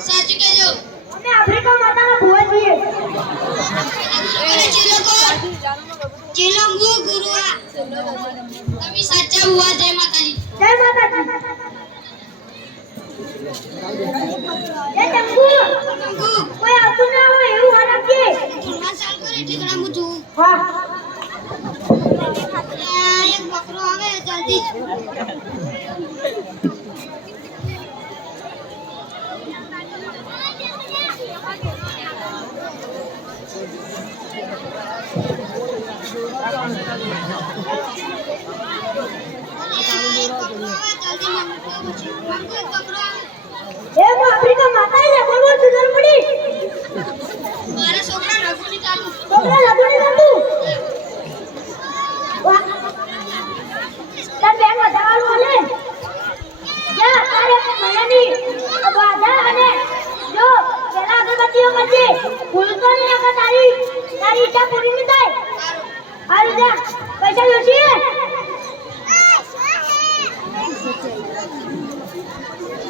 સાચું કહેજો અમે આફ્રિકા માતાના ભુવા તમે સાચા કોઈ આવતું ના હોય એવું હાલ આપજે ધૂળમાં ચાલ કરે એટલે ઘણા હું. જોઉં હા એક બકરો આવે, જલ્દી એ હું આફ્રિકા માતા ને બોલવો સુધર પડી મારા છોકરા રઘુની ચાલુ છોકરા લગડી નતું વાહ તાર બેન વધારવાનું હલે જા તારે મયાની અને જો પેલા અગરબત્તીઓ ભૂલતો નહીં આગળ તારી ઈચ્છા પૂરી નહીં થાય? હારું જા. પૈસા જોશી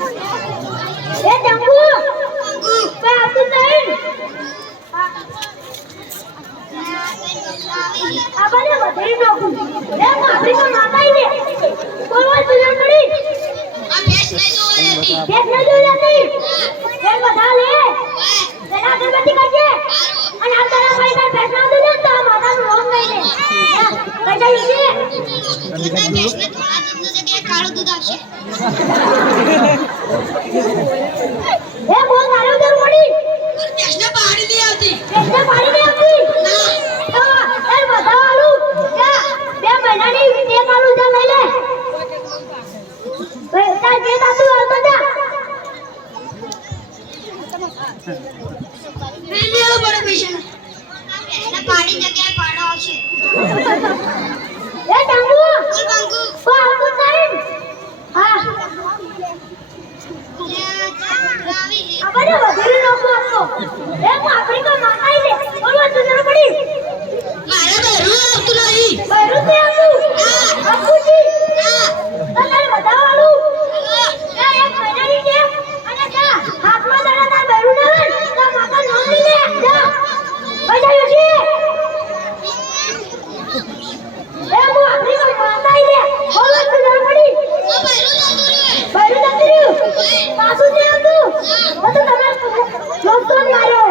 એ ટંકુ કોઈ આવતું જ નહીં આ બાજુ વધારી નાખું એ હું આફ્રિકા માતા ને બોલવો સુધર પડી આ ભેંસ નહીં જોવા દેતી દેખ ન જોઈ હતી બેન બધા લે પેલા અગરબત્તી કરજે અને આ તારા ભાઈ તાર ફેસલા દે ને તો આ માતાનું નામ લઈ લે પૈસા લીધી બધા ભેંસને થોડા દૂધની જગ્યાએ કાળું દૂધ આપશે એ બોલ. બહાર નહીં આવતી ફેસલે પાડી દે આપી તો તાર બધા આલુ બે મહિનાની એક આલુ જા લઈ લે ભાઈ જે તાતું આવતો જા. નહીં પડે પૈસા. પાડી જગ્યાએ પાડો આવશે. આ બધે વધારી હું આફ્રિકા માતા લે બોલવા સુધર પડી મારે બહેરું આવતું નહીં બૈરું તે આપું બાપુજી હા તો તારે વધારવાનું એ એક મહિનાની છે અને જા હાથમાં તારા તાર બૈરું ના હોય તો માતા નામ લઈ લે જા પૈસા યોશી એ હું આફ્રિકા માતા લે બોલવા સુધર પડી ઓ બહેરું જતું રે બૈરું જતું રહ્યું પાછું તે આવતું તો તો તમે જોતો જ માર્યો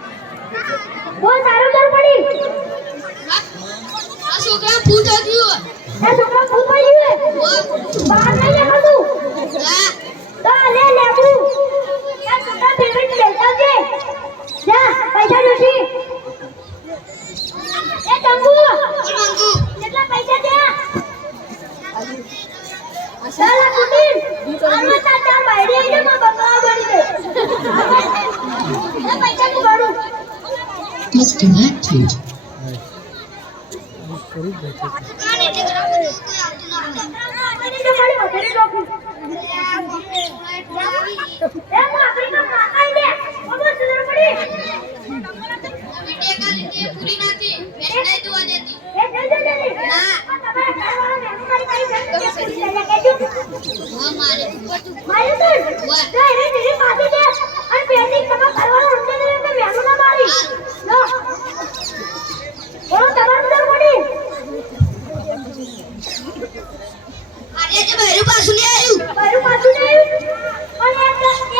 માતા લે કરી પડી. આ આ આ આ છોકરા ફૂટ હતું એ છોકરા ફૂલ પડી ગયું બહાર નહીં લેખાતું હા તો લે લેવું એ છોકરા પેમેન્ટ લેતા છે જા પૈસા જોશી. એ ટંકુ બોલ કેટલા પૈસા છે ચાલ કુટીર. આમાં તાર બાયડી આઈને માં બંગાવા ભરી ગઈ પૈસા કુ ભરું disconnected. મારે ઉપર તું મારે તો મારી વધારે જોખું એ હું આફ્રિકા માતા લે બોલો સુધર એટલે કે મારું પાછું નહીં આવ્યું. મારું પાછું નહીં આવ્યું?